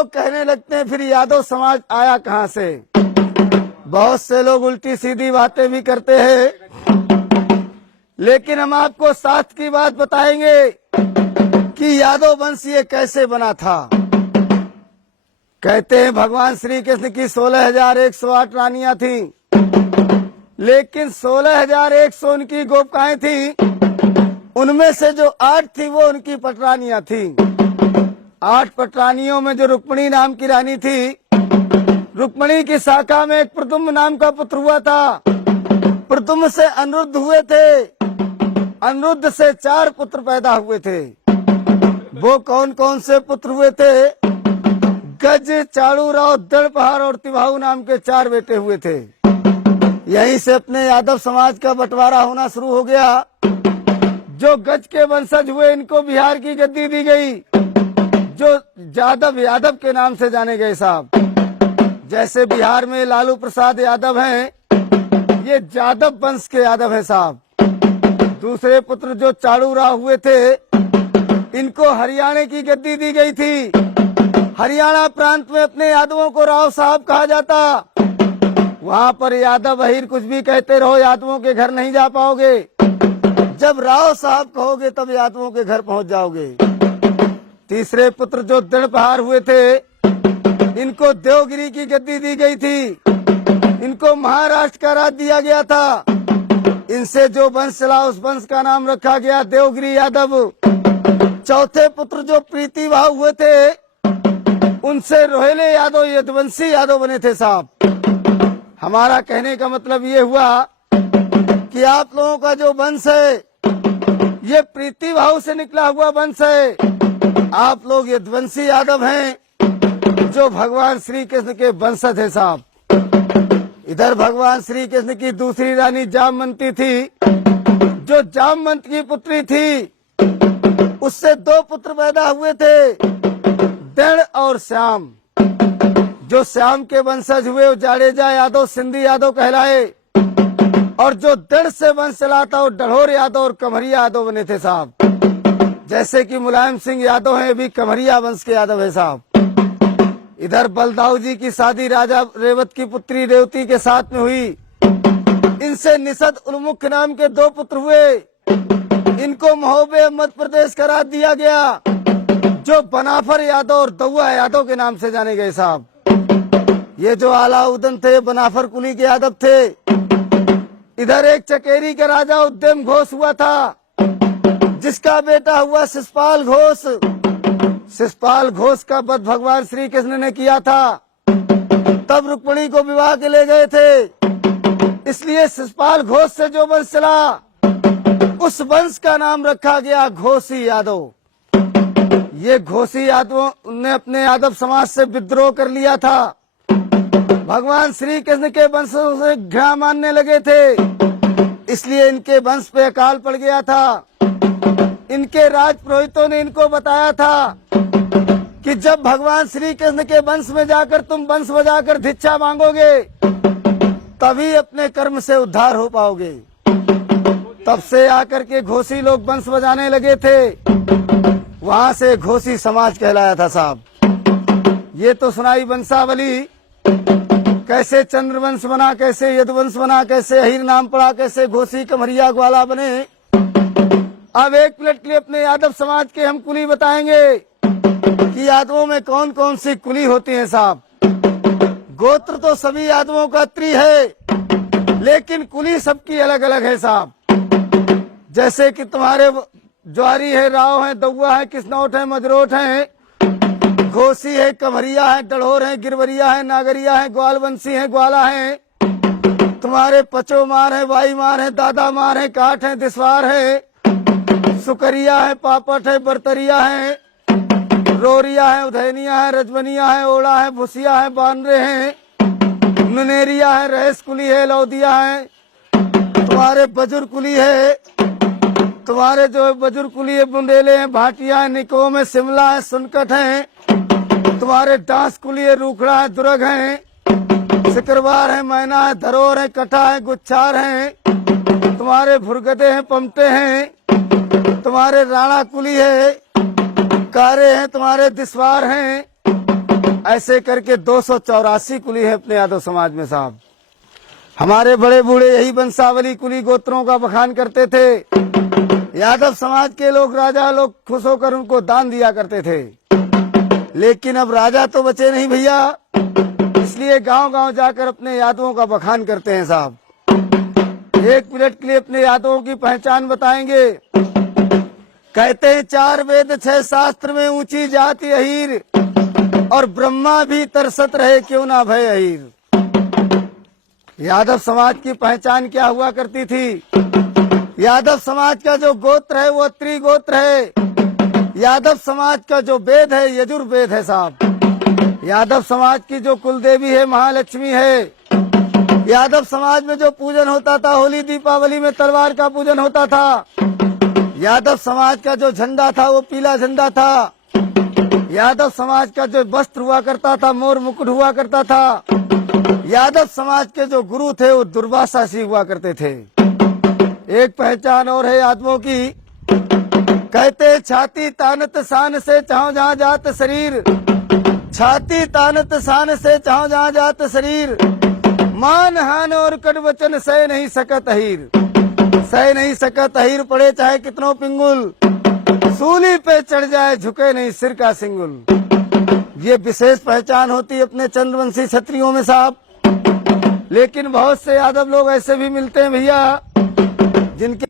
लोग कहने लगते हैं फिर यादव समाज आया कहाँ से। बहुत से लोग उल्टी सीधी बातें भी करते हैं, लेकिन हम आपको शास्त्र की बात बताएंगे कि यादव वंश ये कैसे बना था। कहते हैं भगवान श्री कृष्ण की 16,108 रानियां थी, लेकिन 16,100 उनकी गोपिकाएं थी। उनमें से जो 8 थी वो उनकी पटरानियां थी। 8 पटरानियों में जो रुक्मिणी नाम की रानी थी, रुक्मिणी की शाखा में एक प्रद्युम्न नाम का पुत्र हुआ था। प्रद्युम्न से अनिरुद्ध हुए थे, अनिरुद्ध से 4 पुत्र पैदा हुए थे। वो कौन कौन से पुत्र हुए थे? गज, चाड़ूराव, दड़पहाड़ और तिवाहू नाम के 4 बेटे हुए थे। यहीं से अपने यादव समाज का बंटवारा होना शुरू हो गया। जो गज के वंशज हुए इनको बिहार की गद्दी दी गई, जो यादव के नाम से जाने गए साहब। जैसे बिहार में लालू प्रसाद यादव हैं, ये यादव वंश के यादव हैं साहब। दूसरे पुत्र जो चाड़ूराव हुए थे, इनको हरियाणा की गद्दी दी गई थी। हरियाणा प्रांत में अपने यादवों को राव साहब कहा जाता। वहाँ पर यादव अहीर कुछ भी कहते रहो, यादवों के घर नहीं जा पाओगे। जब राव साहब कहोगे तब यादवों के घर पहुँच जाओगे। तीसरे पुत्र जो दड़पहाड़ हुए थे, इनको देवगिरी की गद्दी दी गई थी। इनको महाराष्ट्र का राज दिया गया था। इनसे जो वंश चला उस वंश का नाम रखा गया देवगिरी यादव। चौथे पुत्र जो प्रीतिभाव हुए थे, उनसे रोहिले यादव यदुवंशी यादव बने थे साहब। हमारा कहने का मतलब ये हुआ कि आप लोगों का जो वंश है ये प्रीतिभाव से निकला हुआ वंश है। आप लोग यदुवंशी यादव हैं, जो भगवान श्री कृष्ण के वंशज है साहब। इधर भगवान श्री कृष्ण की दूसरी रानी जामवंती थी, जो जामवंत की पुत्री थी। उससे 2 पुत्र पैदा हुए थे, दृढ़ और श्याम। जो श्याम के वंशज हुए वो जाडेजा यादव, सिंधी यादव कहलाए। और जो दृढ़ से वंश चला था वो डढ़ोर यादव और कमरिया यादव बने थे साहब। जैसे कि मुलायम सिंह यादव हैं, भी कमरिया वंश के यादव है साहब। इधर बलदाऊ जी की शादी राजा रेवत की पुत्री रेवती के साथ में हुई। इनसे निषद उन्मुख नाम के 2 पुत्र हुए। इनको महोबे मध्य प्रदेश का राज दिया गया, जो बनाफर यादव और दौआ यादव के नाम से जाने गए साहब। ये जो अलाउद्दीन थे बनाफर कुली के यादव थे। इधर एक चकेरी का राजा उद्यम घोष हुआ था, जिसका बेटा हुआ शिषपाल घोष। शिषपाल घोष का वध भगवान श्री कृष्ण ने किया था। तब रुक्मिणी को विवाह के ले गए थे, इसलिए शिषपाल घोष से जो वंश चला उस वंश का नाम रखा गया घोषी यादव। ये घोषी यादवों ने अपने यादव समाज से विद्रोह कर लिया था। भगवान श्री कृष्ण के वंशों से घृणा मानने लगे थे, इसलिए इनके वंश पे अकाल पड़ गया था। इनके राज पुरोहितों ने इनको बताया था कि जब भगवान श्री कृष्ण के वंश में जाकर तुम वंश बजाकर भिक्षा मांगोगे, तभी अपने कर्म से उद्धार हो पाओगे। तब से आकर के घोषी लोग वंश बजाने लगे थे। वहाँ से घोषी समाज कहलाया था साहब। ये तो सुनाई वंशावली, कैसे चंद्रवंश बना, कैसे यदुवंश बना, कैसे अहीर नाम पड़ा, कैसे घोषी कमरिया ग्वाला बने। अब एक मिनट के लिए अपने यादव समाज के हम कुली बताएंगे कि यादवों में कौन कौन सी कुली होती है साहब। गोत्र तो सभी यादवों का त्रि है, लेकिन कुली सबकी अलग अलग है साहब। जैसे कि तुम्हारे ज्वारी है, राव है, दौआ है, किसनौट है, मजरोट है, घोसी है, कमरिया है, डढ़ोर है, गिरवरिया है, नागरिया है, ग्वालवंशी है, ग्वाला है। तुम्हारे पचोमार है, वाईमार है, दादा मार है, काठ है, दिसवार है, सुकरिया है, पापट है, बरतरिया है, रोरिया है, उधैनिया है, रजवनिया है, ओड़ा है, भुसिया है, बानरे हैं, नुनेरिया है, रहेस कुली है, लौदिया है। तुम्हारे बजुर कुली है, तुम्हारे जो बुजुर्ग कुली बुंदेले हैं, भाटिया है, निकोम है, शिमला है, सुनकट है। तुम्हारे डांस कुली रूखड़ा है, दुर्ग है, सिकरवार है, मैना है, धरोर है, कटा है, गुच्छार है। तुम्हारे भुरगदे हैं, पमटे हैं। तुम्हारे राणा कुली है, कारे हैं, तुम्हारे दिसवार हैं। ऐसे करके 284 कुली है अपने यादव समाज में साहब। हमारे बड़े बूढ़े यही वंशावली कुली गोत्रों का बखान करते थे। यादव समाज के लोग, राजा लोग खुश होकर उनको दान दिया करते थे। लेकिन अब राजा तो बचे नहीं भैया, इसलिए गांव गांव जाकर अपने यादवों का बखान करते हैं साहब। 1 मिनट के लिए अपने यादवों की पहचान बताएंगे। कहते हैं 4 वेद 6 शास्त्र में ऊंची जाति अहीर, और ब्रह्मा भी तरसत रहे क्यों ना भय अहीर। यादव समाज की पहचान क्या हुआ करती थी? यादव समाज का जो गोत्र है वो त्रिगोत्र है। यादव समाज का जो वेद है यजुर्वेद है साहब। यादव समाज की जो कुलदेवी है महालक्ष्मी है। यादव समाज में जो पूजन होता था, होली दीपावली में तलवार का पूजन होता था। यादव समाज का जो झंडा था वो पीला झंडा था। यादव समाज का जो वस्त्र हुआ करता था मोर मुकुट हुआ करता था। यादव समाज के जो गुरु थे वो दुर्वासा सी हुआ करते थे। एक पहचान और है यादवों की। कहते छाती तानत शान से चाहो जहाँ जात शरीर, छाती तानत शान से चाहो जहाँ जात शरीर, मान हान और कड़वचन सह नहीं सकत अहीर। सह नहीं सकत अहीर पड़े चाहे कितनों पिंगुल, सूली पे चढ़ जाए झुके नहीं सिर का सिंगुल। ये विशेष पहचान होती है अपने चंद्रवंशी क्षत्रियों में साहब। लेकिन बहुत से यादव लोग ऐसे भी मिलते हैं भैया जिनके